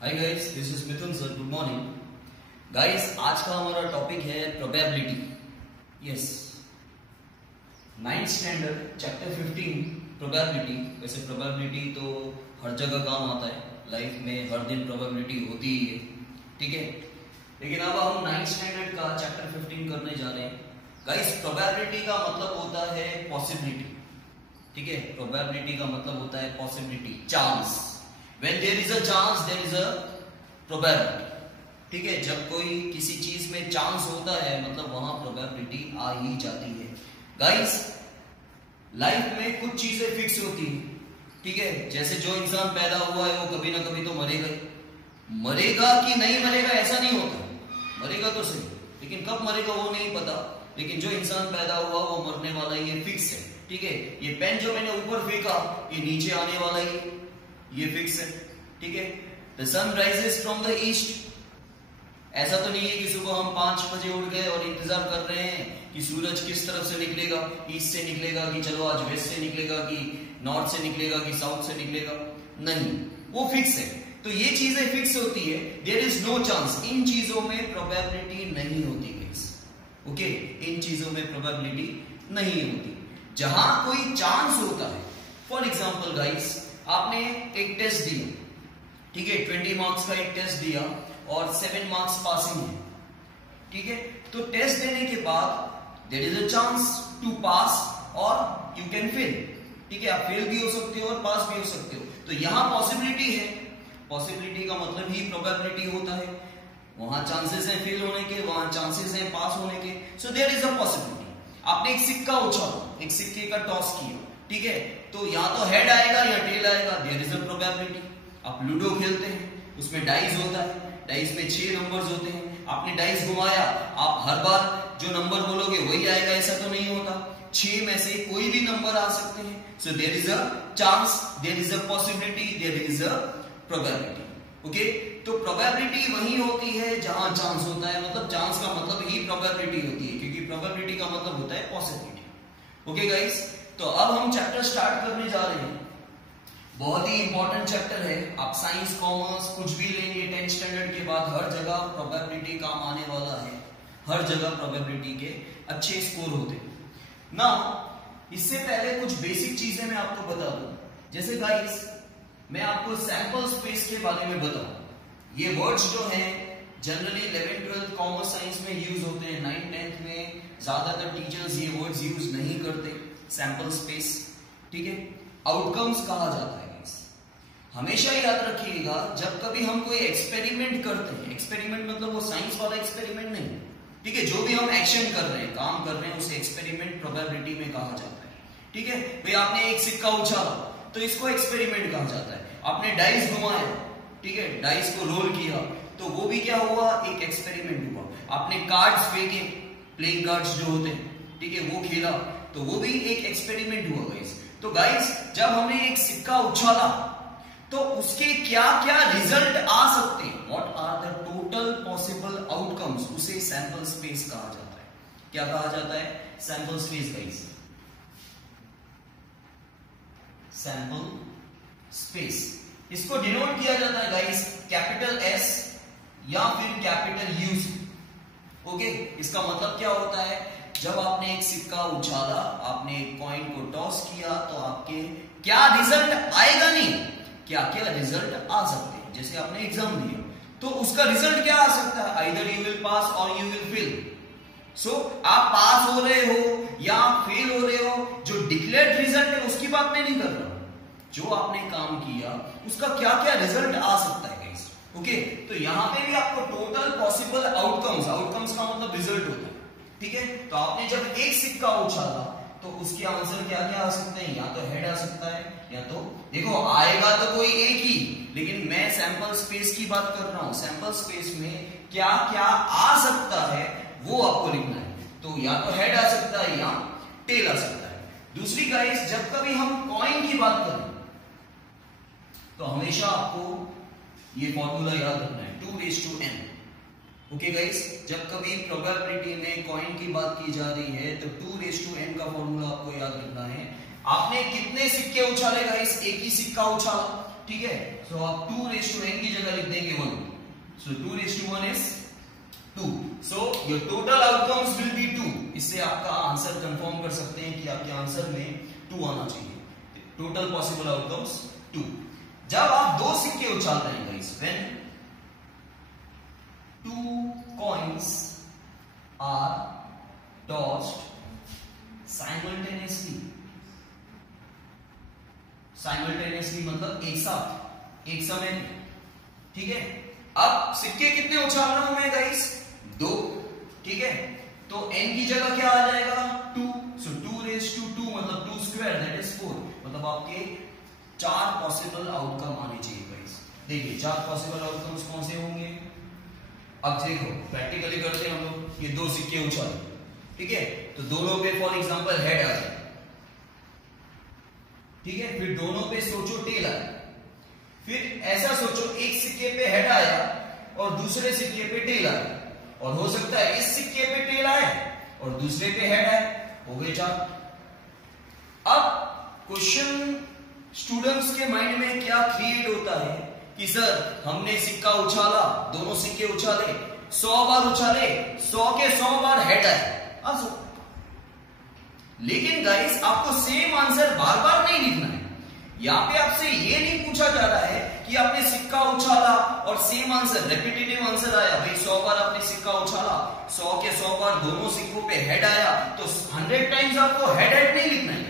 Hi guys, this is Mithun sir. Good morning guys. आज का हमारा टॉपिक है probability. Yes, 9th standard chapter 15 probability. वैसे probability तो हर जगह काम आता है, लाइफ में हर दिन प्रोबेबिलिटी होती ही है, ठीक है। लेकिन अब हम 9th स्टैंडर्ड का चैप्टर 15 करने जा रहे हैं। गाइस, प्रोबेबिलिटी का मतलब होता है पॉसिबिलिटी, ठीक है। प्रोबेबिलिटी का मतलब होता है possibility, chance. When there is a chance, there is a probability, ठीक है। जब कोई किसी चीज में चांस होता है मतलब वहां प्रोबेबिलिटी आ ही जाती है। गाइस, लाइफ में कुछ चीजें फिक्स होती है, ठीक है। जैसे जो इंसान पैदा हुआ है वो कभी ना कभी तो मरेगा ही। मरेगा कि नहीं मरेगा ऐसा नहीं होता, मरेगा तो सही, लेकिन कब मरेगा वो नहीं पता। लेकिन जो इंसान पैदा हुआ वो मरने वाला ही है, फिक्स है, ठीक है। ये पेन जो मैंने ऊपर फेंका ये नीचे आने वाला ही, ये फिक्स है, ठीक है। The sun rises from the east. ऐसा तो नहीं है कि सुबह हम 5 बजे उठ गए और इंतजार कर रहे हैं कि सूरज किस तरफ से निकलेगा, ईस्ट से निकलेगा कि चलो आज वेस्ट से निकलेगा कि नॉर्थ से निकलेगा कि साउथ से निकलेगा। नहीं, वो फिक्स है। तो ये चीजें फिक्स होती है, देयर इज नो चांस। इन चीजों में प्रोबेबिलिटी नहीं होती गाइस, ओके। इन चीजों में प्रोबेबिलिटी नहीं होती। जहां कोई चांस होता है, फॉर एग्जाम्पल गाइस, आपने एक टेस्ट दिया, ठीक है, 20 मार्क्स का एक टेस्ट दिया और 7 मार्क्स पासिंग है, ठीक है। तो टेस्ट देने के बाद there is a chance to pass और यू कैन फेल, ठीक है। आप फेल भी हो सकते हो और पास भी हो सकते हो। तो यहां पॉसिबिलिटी है। पॉसिबिलिटी का मतलब ही प्रोबेबिलिटी होता है। वहां चांसेस हैं फेल होने के, वहां चांसेस हैं पास होने के। So there is a possibility. आपने एक सिक्का उछाला, एक सिक्के का टॉस किया, ठीक है। तो या तो हेड आएगा या टेल आएगा, देयर इज अ प्रोबेबिलिटी। आप लूडो खेलते हैं, उसमें डाइस होता है, डाइस में 6 नंबर्स होते हैं। आपने डाइस घुमाया, आप हर बार जो नंबर बोलोगे वही आएगा ऐसा तो नहीं होता। 6 में से कोई भी नंबर आ सकते हैं। So there is a chance, there is a possibility, there is a probability, okay. तो प्रोबेबिलिटी वही होती है जहां चांस होता है, मतलब चांस का मतलब ही प्रोबेबिलिटी होती है, क्योंकि प्रोबेबिलिटी का मतलब होता है पॉसिबिलिटी, ओके गाइस। तो अब हम चैप्टर स्टार्ट करने जा रहे हैं। बहुत ही इंपॉर्टेंट चैप्टर है। आप साइंस कॉमर्स कुछ भी लेंगे 10th स्टैंडर्ड के बाद, हर जगह प्रोबेबिलिटी काम आने वाला है। हर जगह प्रोबेबिलिटी के अच्छे स्कोर होते हैं ना। इससे पहले कुछ बेसिक चीजें मैं आपको बता दूं। जैसे गाइस, मैं आपको सैंपल स्पेस के बारे में बताऊं। ये वर्ड्स जो हैं generally 11th 12th commerce science में यूज होते हैं। 9th 10th में ज्यादातर टीचर्स ये वर्ड्स यूज नहीं करते। सैंपल स्पेस, ठीक है। आउटकम्स कहा जाता है। हमेशा याद रखिएगा, जब कभी हम कोई एक्सपेरिमेंट करते हैं, एक्सपेरिमेंट मतलब वो साइंस वाला एक्सपेरिमेंट नहीं, ठीक है। जो भी हम एक्शन कर रहे हैं, काम कर रहे हैं, उसे एक्सपेरिमेंट प्रोबेबिलिटी में कहा जाता है, ठीक है। भाई आपने एक सिक्का उछाला तो इसको एक्सपेरिमेंट कहा जाता है। आपने डाइस घुमाया, ठीक है, डाइस को रोल किया तो वो भी क्या हुआ, एक एक्सपेरिमेंट हुआ। आपने कार्ड्स फेंके, प्लेइंग कार्ड्स जो होते हैं, ठीक है, वो खेला तो वो भी एक एक्सपेरिमेंट हुआ गाइस। तो गाइस, जब हमने एक सिक्का उछाला तो उसके क्या क्या रिजल्ट आ सकते हैं, what are the total possible outcomes, उसे सैंपल स्पेस कहा जाता है। क्या कहा जाता है? Sample space guys, sample space. इसको डिनोट किया जाता है गाइस कैपिटल एस या फिर कैपिटल यू से, ओके। इसका मतलब क्या होता है, जब आपने एक सिक्का उछाला, आपने एक कॉइन को टॉस किया तो आपके क्या रिजल्ट आएगा, नहीं क्या क्या रिजल्ट आ सकते हैं। जैसे आपने एग्जाम दिया तो उसका रिजल्ट क्या आ सकता है, आइदर यू विल पास और यू विल फेल। सो आप पास हो रहे हो या फेल हो रहे हो, जो डिक्लेयर्ड रिजल्ट है उसकी बात मैं नहीं कर रहा हूं। जो आपने काम किया उसका क्या क्या रिजल्ट आ सकता है गाइस, ओके। तो यहां पे भी आपको टोटल पॉसिबल आउटकम्स, आउटकम्स का मतलब रिजल्ट होता है, ठीक है। तो आपने जब एक सिक्का उछाला तो उसके आंसर क्या क्या आ सकते हैं, या तो हेड आ सकता है या तो, देखो आएगा तो कोई एक ही, लेकिन मैं सैंपल स्पेस की बात कर रहा हूं। सैंपल स्पेस में क्या क्या आ सकता है वो आपको लिखना है। तो या तो हेड आ सकता है या टेल आ सकता है। दूसरी गाइस, जब कभी हम कॉइन की बात करें तो हमेशा आपको ये फॉर्मूला याद रखना है, 2n, ओके गाइस। जब कभी प्रोबेबिलिटी में कॉइन की बात की जा रही है तो 2n का फॉर्मूला आपको याद रखना है। आपने कितने सिक्के उछाले गाइस, एक ही सिक्का उछाला ठीक है, सो आप 2 रेज़ टू n की जगह लिख देंगे 1, so 2 raise to 1 is 2, so your total outcomes will be 2। इससे आपका आंसर कंफर्म कर सकते हैं कि आपके आंसर में 2 आना चाहिए। Total possible outcomes 2। जब आप 2 सिक्के उछाल रहे हैं guys, when 2 coins are tossed simultaneously मतलब एक साथ, एक समय में, ठीक है। अब सिक्के कितने उछाल रहा हूं मैं गाइस? 2, ठीक है। तो n की जगह क्या आ जाएगा? 2, सो 2 रेज़ टू 2 मतलब 2 स्क्वायर दैट इज 4, मतलब आपके 4 पॉसिबल आउटकम आने चाहिए गाइस। देखिए 4 पॉसिबल आउटकम्स कौन से होंगे? अब देखो प्रैक्टिकली करते हैं हम लोग। ये 2 सिक्के उछाले, ठीक है, तो दोनों पे फॉर एग्जांपल हेड आ जाए, ठीक है, फिर दोनों पे सोचो टेल आया, फिर ऐसा सोचो एक सिक्के पे हेड आया और दूसरे सिक्के पे टेल आया, और हो सकता है इस सिक्के पे टेल आए और दूसरे पे हेड आए, हो गए 4। अब क्वेश्चन स्टूडेंट्स के माइंड में क्या क्रिएट होता है कि सर हमने सिक्का उछाला, दोनों सिक्के उछाले, 100 बार उछाले, 100 के 100 बार हेड आए। लेकिन गाइस आपको सेम आंसर बार बार नहीं लिखना है। यहां पे आपसे ये नहीं पूछा जा रहा है कि आपने सिक्का उछाला और सेम आंसर, रेपिटेटिव आंसर आया। भाई 100 बार आपने सिक्का उछाला, 100 के 100 बार दोनों सिक्कों पे हेड आया, तो 100 टाइम्स आपको हेड हेड नहीं लिखना है।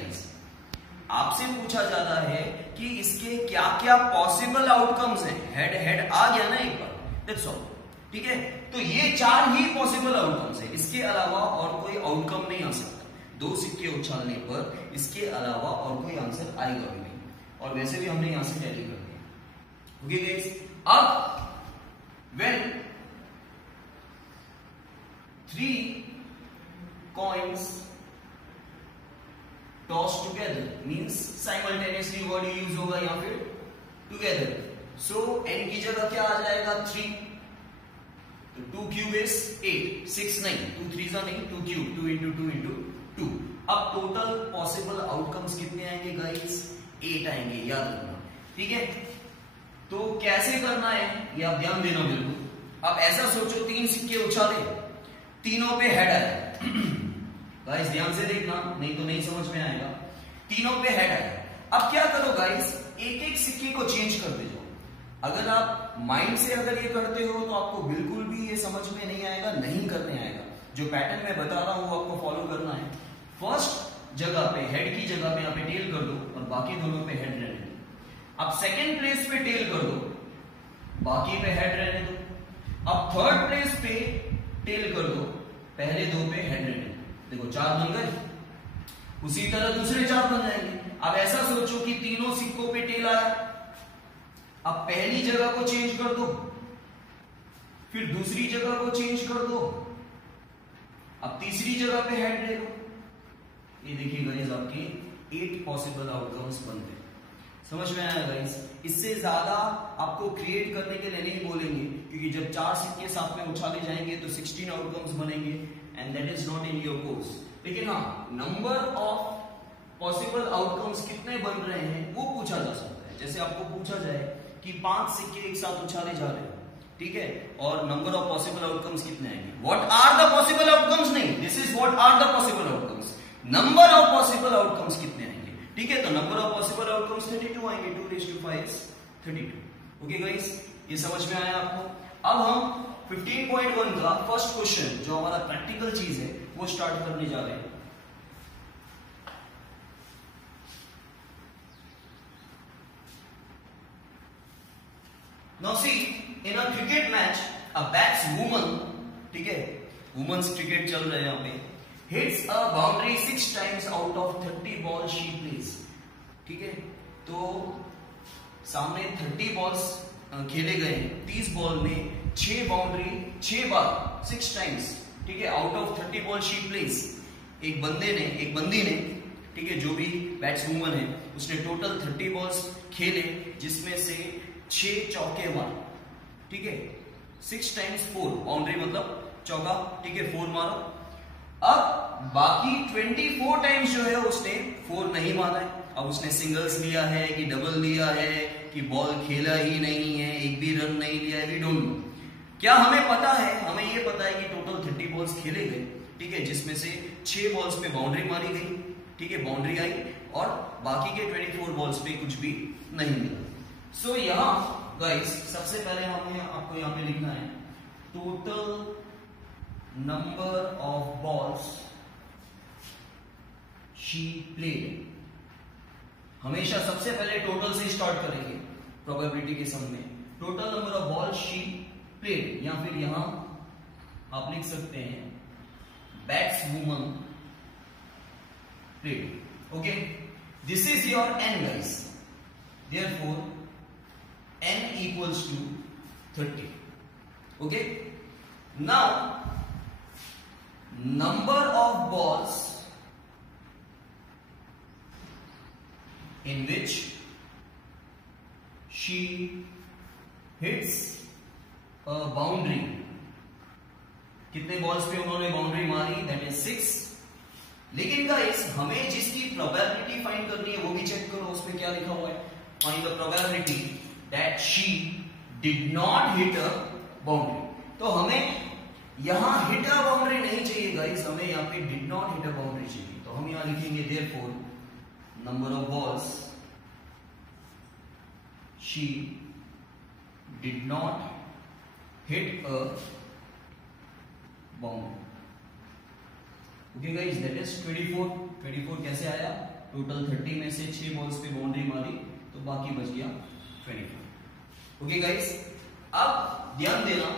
आपसे पूछा जा रहा है कि इसके क्या क्या पॉसिबल आउटकम्स हैं। हेड हेड आ गया ना एक बार, दैट्स ऑल, ठीक है। तो ये 4 ही पॉसिबल आउटकम्स है, इसके अलावा और कोई आउटकम नहीं आ सकता। 2 सिक्के उछालने पर इसके अलावा और कोई आंसर आएगा भी नहीं, और वैसे भी हमने यहां से टैली कर दिया। ओके गाइस, अब when 3 coins tossed together means simultaneously word use होगा यहां फिर together, so n की जगह क्या आ जाएगा? 3, तो 2 cube is 8, 6 नहीं, 2 3 नहीं, 2 cube, 2 into 2 into 2। अब टोटल पॉसिबल आउटकम्स कितने आएंगे गाइस? 8 आएंगे, याद रखना, ठीक है। तो कैसे करना है ये आप ध्यान देना बिल्कुल। अब ऐसा सोचो 3 सिक्के उछाले, तीनों पे हेड आया। गाइस ध्यान से देखना, नहीं तो नहीं समझ में आएगा। तीनों पे हेड आया। अब क्या करो गाइस, एक एक सिक्के को चेंज करते जाओ। अगर आप माइंड से अगर ये करते हो तो आपको बिल्कुल भी ये समझ में नहीं आएगा, नहीं करने आएगा। जो पैटर्न मैं बता रहा हूं वो आपको फॉलो करना है। फर्स्ट जगह पे हेड की जगह पे यहाँ पे टेल कर दो और बाकी दोनों पे हेड रहने दो। अब सेकेंड प्लेस पे टेल कर दो, बाकी पे हेड रहने दो। अब थर्ड प्लेस पे टेल कर दो, पहले 2 पे हेड रहने दो। देखो 4 बन गए, उसी तरह दूसरे 4 बन जाएंगे। अब ऐसा सोचो कि तीनों सिक्कों पे टेल आया, अब पहली जगह को चेंज कर दो, फिर दूसरी जगह को चेंज कर दो, अब तीसरी जगह पे हेड ले लो। ये देखिए गाइस आपके 8 पॉसिबल आउटकम्स बन गए। समझ में आया गाइस? इससे ज्यादा आपको क्रिएट करने के लिए नहीं बोलेंगे, क्योंकि जब 4 सिक्के साथ में उछाले जाएंगे तो 16 आउटकम्स बनेंगे, and that is not in your course. लेकिन हाँ, नंबर ऑफ पॉसिबल आउटकम्स कितने बन रहे हैं वो पूछा जा सकता है। जैसे आपको पूछा जाए कि 5 सिक्के एक साथ उछाले जा रहे हैं, ठीक है, और नंबर ऑफ पॉसिबल आउटकम्स कितने आएंगे? What are the possible outcomes नहीं, this is what are the possible outcomes. Number of possible outcomes कितने आएंगे, ठीक है। तो नंबर ऑफ पॉसिबल आउटकम्स 32 आएंगे, 2 raised to 5 is 32। Okay guys, ये समझ में आया आपको? अब हम 15.1 का फर्स्ट क्वेश्चन जो हमारा प्रैक्टिकल चीज है वो स्टार्ट करने जा रहे हैं। Now see, in a cricket match, a batswoman, ठीक है, वुमेन्स क्रिकेट चल रहे हैं यहाँ पे, hits a boundary 6 times out of 30 balls she plays, ठीक है। तो सामने 30 बॉल्स खेले गए, 30 बॉल में 6 बाउंड्री 6 बार 6 टाइम्स, ठीक है, out of 30 ball she place. एक बंदी ने, ठीक है, जो भी बैट्सवुमन है उसने टोटल 30 बॉल्स खेले, जिसमें से 6 चौके मारे, ठीक है, 6 टाइम्स 4 बाउंड्री मतलब चौका, ठीक है, 4 मारो। अब बाकी 24 टाइम्स जो है उसने 4 नहीं मारा है। अब उसने सिंगल्स लिया है कि डबल लिया है कि बॉल खेला ही नहीं है, एक भी रन नहीं लिया है, वी डोंट नो। क्या हमें पता है? हमें ये पता है कि टोटल 30 बॉल्स खेले गए, ठीक है, जिसमें से 6 बॉल्स पे बाउंड्री मारी गई, ठीक है, बाउंड्री आई, और बाकी के 24 बॉल्स पे कुछ भी नहीं मिला। सो यहाँ गाइस सबसे पहले हमें आपको यहाँ पे लिखना है total number of balls she played. हमेशा सबसे पहले टोटल से स्टार्ट करेंगे प्रोबेबिलिटी के सम में। Total number of ball she played, या फिर यहां आप लिख सकते हैं batswoman played. Okay, this is your n guys, therefore n equals to 30. Okay, now number of balls in which she hits a boundary. कितने बॉल्स पे उन्होंने बाउंड्री मारी? That is 6। लेकिन गाइस हमें जिसकी प्रोबेबिलिटी फाइंड करनी है वो भी चेक करो, उसमें क्या लिखा हुआ है? Find the probability that she did not hit a boundary. तो हमें यहां हिट अ बाउंड्री नहीं चाहिए गाइस, हमें यहां पे did not hit a boundary चाहिए। तो हम यहां लिखेंगे therefore number of balls she did not hit a boundary. Okay guys, that is 24। 24 कैसे आया? टोटल 30 में से 6 बॉल्स पे बाउंड्री मारी तो बाकी बच गया 24। ओके गाइस, अब ध्यान देना,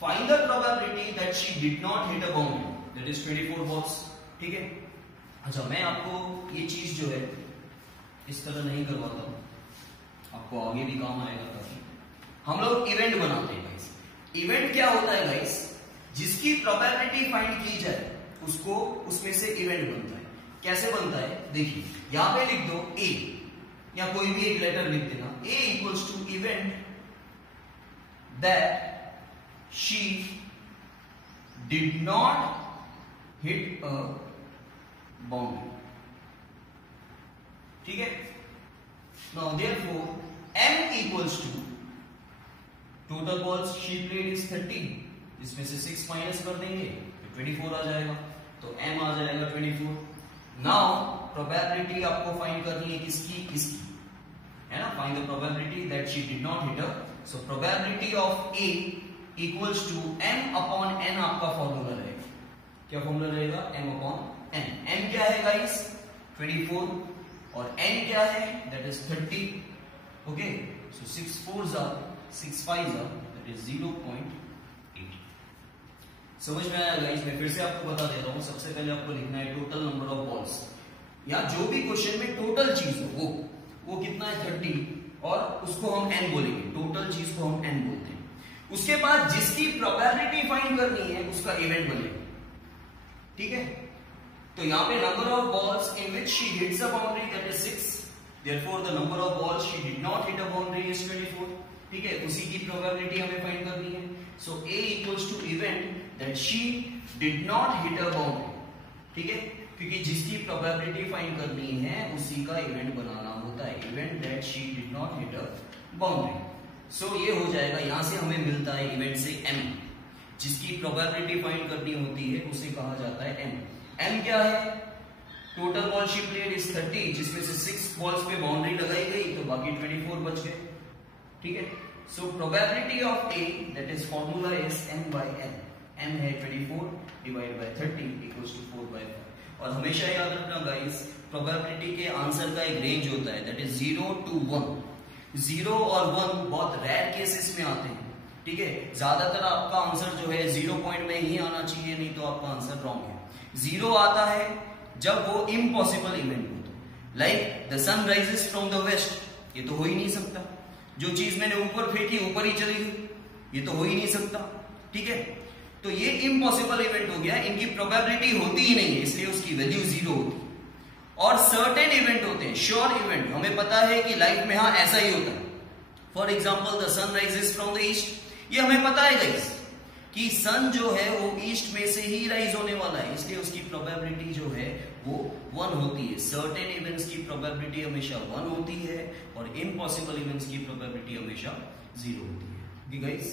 find the probability that she did not hit a boundary, that is 24 balls. ठीक है, अच्छा मैं आपको ये चीज जो है इस तरह नहीं करवाता हूं, आपको आगे भी काम आएगा। काफी हम लोग इवेंट बनाते हैं गाइस। इवेंट क्या होता है गाइस? जिसकी प्रोबेबिलिटी फाइंड की जाए उसको, उसमें से इवेंट बनता है। कैसे बनता है देखिए, यहां पे लिख दो ए, या कोई भी एक लेटर लिख देना, A equals to event that she did not hit a boundary. ठीक है, now therefore m equals to total balls she played is 30, इसमें से 6 माइनस कर देंगे तो 24 आ जाएगा, तो m आ जाएगा 24। नाउ प्रोबेबिलिटी आपको फाइंड करनी है किसकी? इसकी, है ना? Find the probability that she did not hit a, so probability of a equals to m upon n आपका फॉर्मूला रहेगा। क्या फॉर्मूला रहेगा? m upon n। m क्या है गाइस? 24, और n क्या है? That is 30। Okay, so 6 4s are 6 5s are, that is 0.8। समझ में आया गाइस? मैं फिर से आपको बता देता हूं, सबसे पहले आपको लिखना है टोटल नंबर ऑफ बॉल्स, या जो भी क्वेश्चन में टोटल चीज हो वो कितना है? 30, और उसको हम n बोलेंगे, टोटल चीज को हम n बोलते हैं। उसके बाद जिसकी प्रोबेबिलिटी फाइंड करनी है उसका इवेंट बनेगा। ठीक है, तो यहां पे number of balls in which she hits a boundary that is 6, therefore the number of balls she did not hit a boundary is 24। ठीक है, उसी की प्रोबेबिलिटी हमें फाइंड करनी है। So a equals to event that she did not hit a boundary. ठीक है, क्योंकि जिसकी प्रोबेबिलिटी फाइंड करनी है उसी का इवेंट बनाना होता है, event that she did not hit a boundary. So ये हो जाएगा, यहां से हमें मिलता है इवेंट से m, जिसकी प्रोबेबिलिटी फाइंड करनी होती है उसे कहा जाता है m। m क्या है? Total ball she played is 30, जिसमें से 6 बॉल्स पे बाउंड्री लगाई गई तो बाकी 24 बच गए। ठीक है, सो probability of a that is formula is m by n। m है 24 डिवाइड बाय 30 इक्वल्स टू 4/5। और हमेशा याद रखना गाइस, प्रोबेबिलिटी के आंसर का एक रेंज होता है, दैट इज 0 to 1। 0 और 1 बहुत रेयर केसेस में आते हैं। ठीक है, ज्यादातर आपका आंसर जो है 0 पॉइंट में ही आना चाहिए, नहीं तो आपका आंसर रॉन्ग है। 0 आता है जब वो इम्पॉसिबल इवेंट हो, तो like the sun rises from the west, ये तो हो ही नहीं सकता। जो चीज मैंने ऊपर फेंकी ऊपर ही चली गई, ये तो हो ही नहीं सकता। ठीक है, तो ये इम्पॉसिबल इवेंट हो गया, इनकी प्रोबेबिलिटी होती ही नहीं है, इसलिए उसकी वैल्यू 0 होती है। और सर्टेन इवेंट होते हैं, श्योर इवेंट, हमें पता है कि लाइफ में हाँ ऐसा ही होता है। For example the sun rises from the east, ये हमें पता है गाइस। कि सन जो है वो ईस्ट में से ही राइज होने वाला है, इसलिए उसकी प्रोबेबिलिटी जो है वो 1 होती है। सर्टेन इवेंट्स की प्रोबेबिलिटी हमेशा 1 होती है और इम्पॉसिबल इवेंट्स की प्रोबेबिलिटी हमेशा 0 होती है। Okay guys,